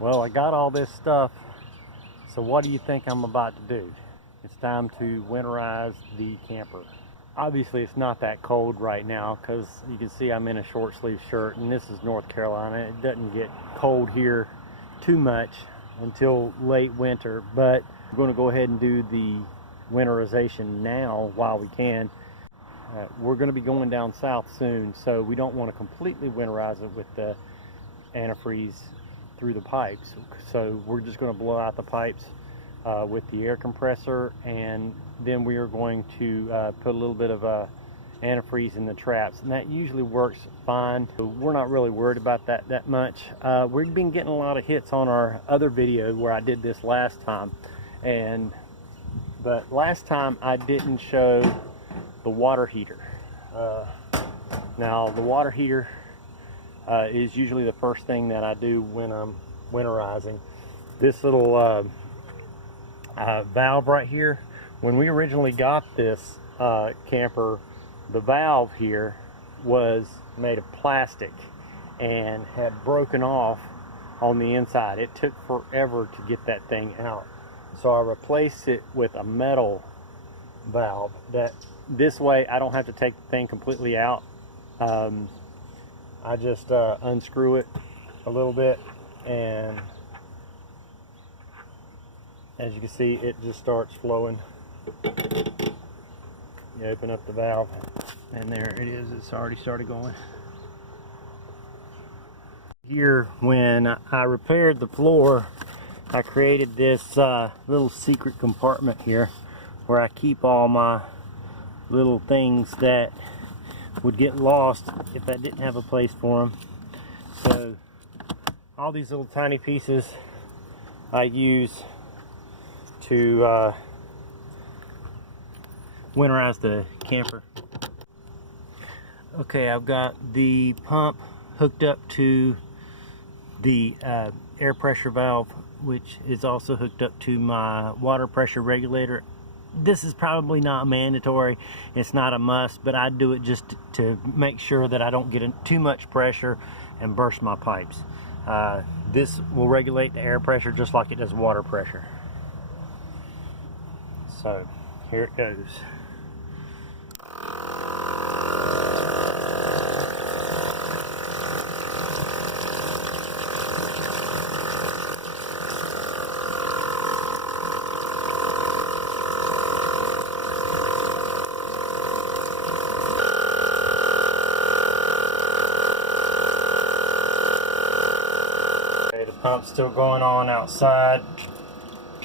Well, I got all this stuff, so what do you think I'm about to do? It's time to winterize the camper. Obviously it's not that cold right now because you can see I'm in a short sleeve shirt, and this is North Carolina. It doesn't get cold here too much until late winter, but we're going to go ahead and do the winterization now while we can. We're going to be going down south soon, so we don't want to completely winterize it with the antifreeze through the pipes. So we're just going to blow out the pipes with the air compressor, and then we are going to put a little bit of antifreeze in the traps, and that usually works fine. So we're not really worried about that much. We've been getting a lot of hits on our other video where I did this last time, but last time I didn't show the water heater. Now the water heater is usually the first thing that I do when I'm winterizing. This little valve right here, when we originally got this camper, the valve here was made of plastic and had broken off on the inside. It took forever to get that thing out, so I replaced it with a metal valve. That this way I don't have to take the thing completely out. I just unscrew it a little bit, and as you can see, it just starts flowing. You open up the valve, and there it is. It's already started going. Here, when I repaired the floor, I created this little secret compartment here where I keep all my little things that would get lost if I didn't have a place for them. So all these little tiny pieces I use to winterize the camper. Okay, I've got the pump hooked up to the air pressure valve, which is also hooked up to my water pressure regulator. This is probably not mandatory, it's not a must, but I do it just to make sure that I don't get too much pressure and burst my pipes. This will regulate the air pressure just like it does water pressure. So here it goes. Pump's still going on outside,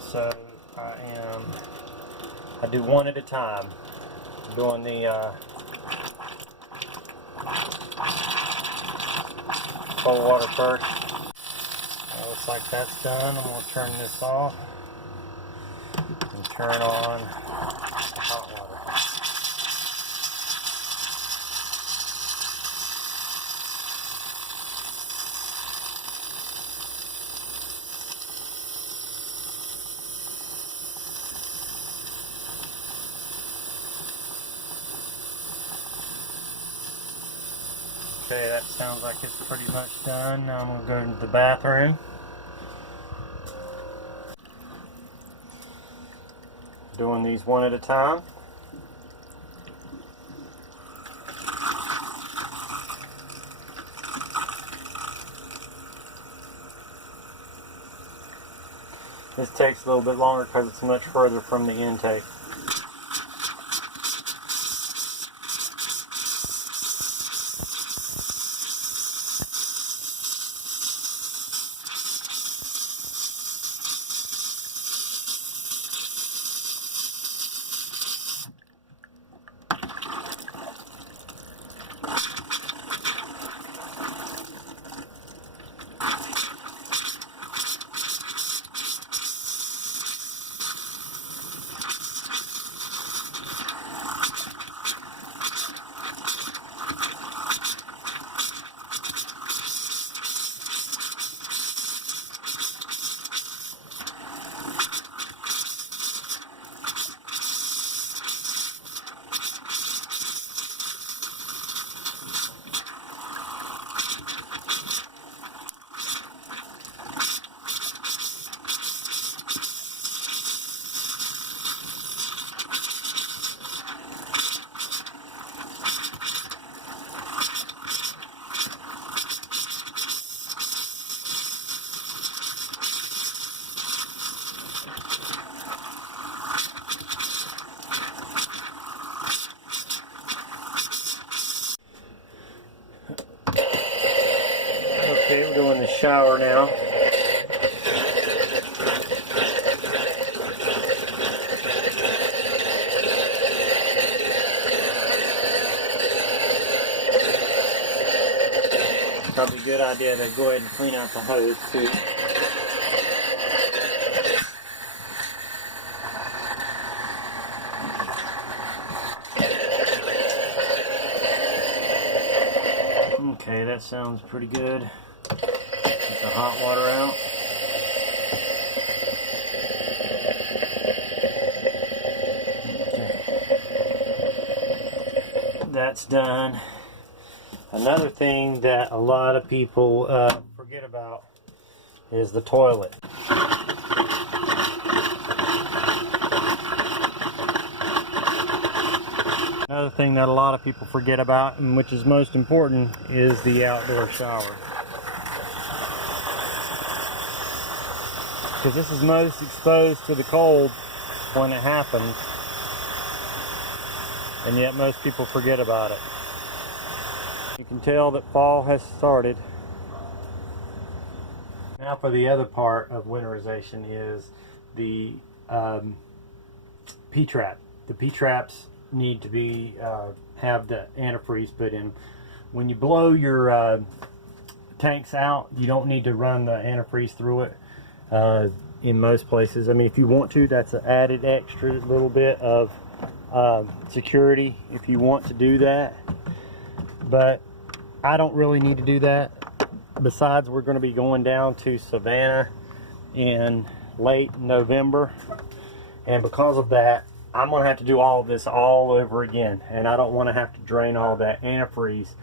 so I do one at a time. I'm doing the cold water first. Looks like that's done. I'm going to turn this off and turn on the hot water. Okay, that sounds like it's pretty much done. Now I'm going to go into the bathroom. Doing these one at a time. This takes a little bit longer because it's much further from the intake. Okay, we're doing the shower now. Probably a good idea to go ahead and clean out the hose too. Okay, that sounds pretty good. Get the hot water out. Okay. That's done. Another thing that a lot of people forget about is the toilet. Another thing that a lot of people forget about, and which is most important, is the outdoor shower. Because this is most exposed to the cold when it happens, and yet most people forget about it. You can tell that fall has started. Now for the other part of winterization is the Ptrap. The Ptraps need to be have the antifreeze put in. When you blow your tanks out, you don't need to run the antifreeze through it in most places. I mean, if you want to, that's an added extra little bit of security if you want to do that, but I don't really need to do that. Besides, we're going to be going down to Savannah in late November, and because of that, I'm going to have to do all of this all over again, and I don't want to have to drain all that antifreeze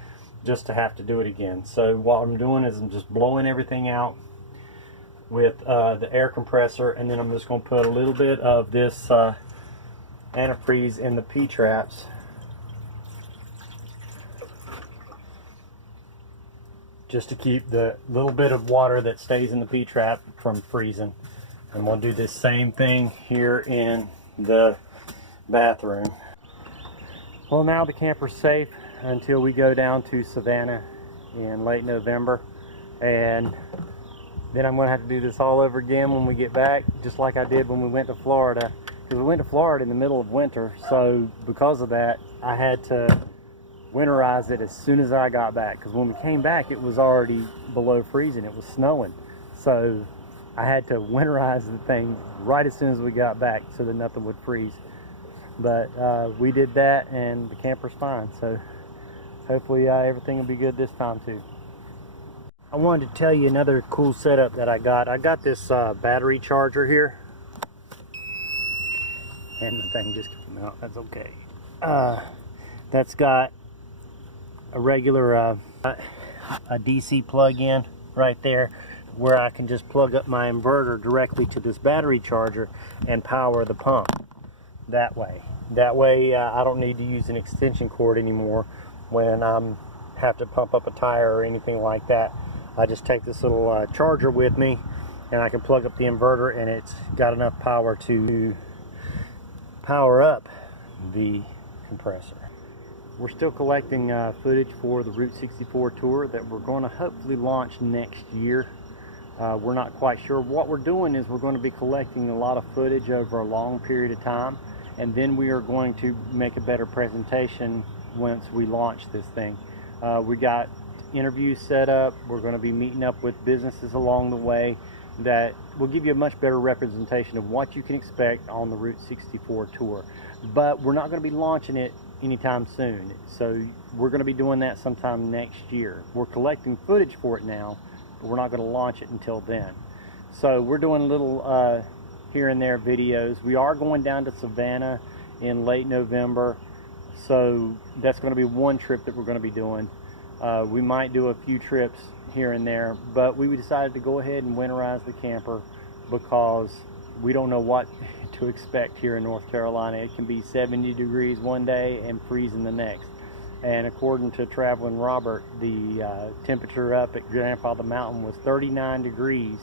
just to have to do it again. So what I'm doing is I'm just blowing everything out with the air compressor, and then I'm just going to put a little bit of this antifreeze in the Ptraps. Just to keep the little bit of water that stays in the Ptrap from freezing. And we'll do this same thing here in the bathroom. Well, now the camper's safe until we go down to Savannah in late November, and then I'm going to have to do this all over again when we get back, just like I did when we went to Florida, because we went to Florida in the middle of winter. So because of that, I had to winterize it as soon as I got back, because when we came back it was already below freezing. It was snowing, so I had to winterize the thing right as soon as we got back so that nothing would freeze. But we did that, and the camper's fine, so hopefully everything will be good this time too. I wanted to tell you another cool setup that I got. I got this battery charger here, and the thing just came out. That's okay. That's got a regular a DC plug-in right there, where I can just plug up my inverter directly to this battery charger and power the pump that way. I don't need to use an extension cord anymore when I have to pump up a tire or anything like that. I just take this little charger with me, and I can plug up the inverter, and it's got enough power to power up the compressor. We're still collecting footage for the Route 64 tour that we're going to hopefully launch next year. We're not quite sure. What we're doing is we're going to be collecting a lot of footage over a long period of time, and then we are going to make a better presentation once we launch this thing. We got interviews set up. We're going to be meeting up with businesses along the way that will give you a much better representation of what you can expect on the Route 64 tour. But we're not going to be launching it anytime soon, so we're going to be doing that sometime next year. We're collecting footage for it now, but we're not going to launch it until then. So we're doing little here and there videos. We are going down to Savannah in late November, so that's going to be one trip that we're going to be doing. We might do a few trips here and there, but we decided to go ahead and winterize the camper because we don't know what to expect here in North Carolina. It can be 70 degrees one day and freezing the next. And according to Traveling Robert, the temperature up at Grandfather Mountain was 39 degrees.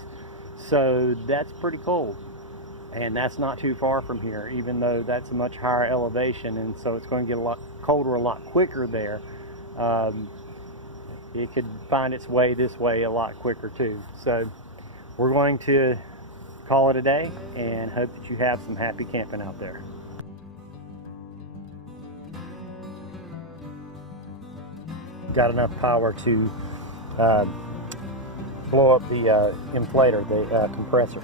So that's pretty cold. And that's not too far from here, even though that's a much higher elevation, and so it's going to get a lot colder a lot quicker there. it could find its way this way a lot quicker too. So we're going to call it a day and hope that you have some happy camping out there. Got enough power to blow up the inflator, the compressor.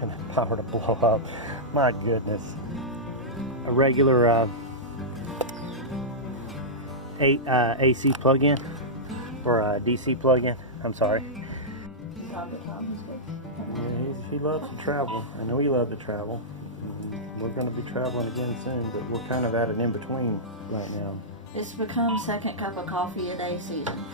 And the power to blow up, my goodness. A regular AC plug-in, or a DC plug-in, I'm sorry. Yeah, he loves to travel. I know he loves to travel. We're going to be traveling again soon, but we're kind of at an in-between right now. It's become second cup of coffee a day season.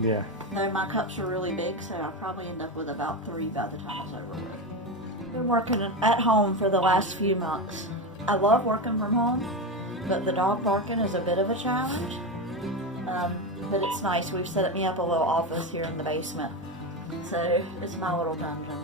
Yeah. Though my cups are really big, so I'll probably end up with about 3 by the time it's over with. Been working at home for the last few months. I love working from home, but the dog barking is a bit of a challenge. But it's nice. We've set me up a little office here in the basement, so it's my little dungeon.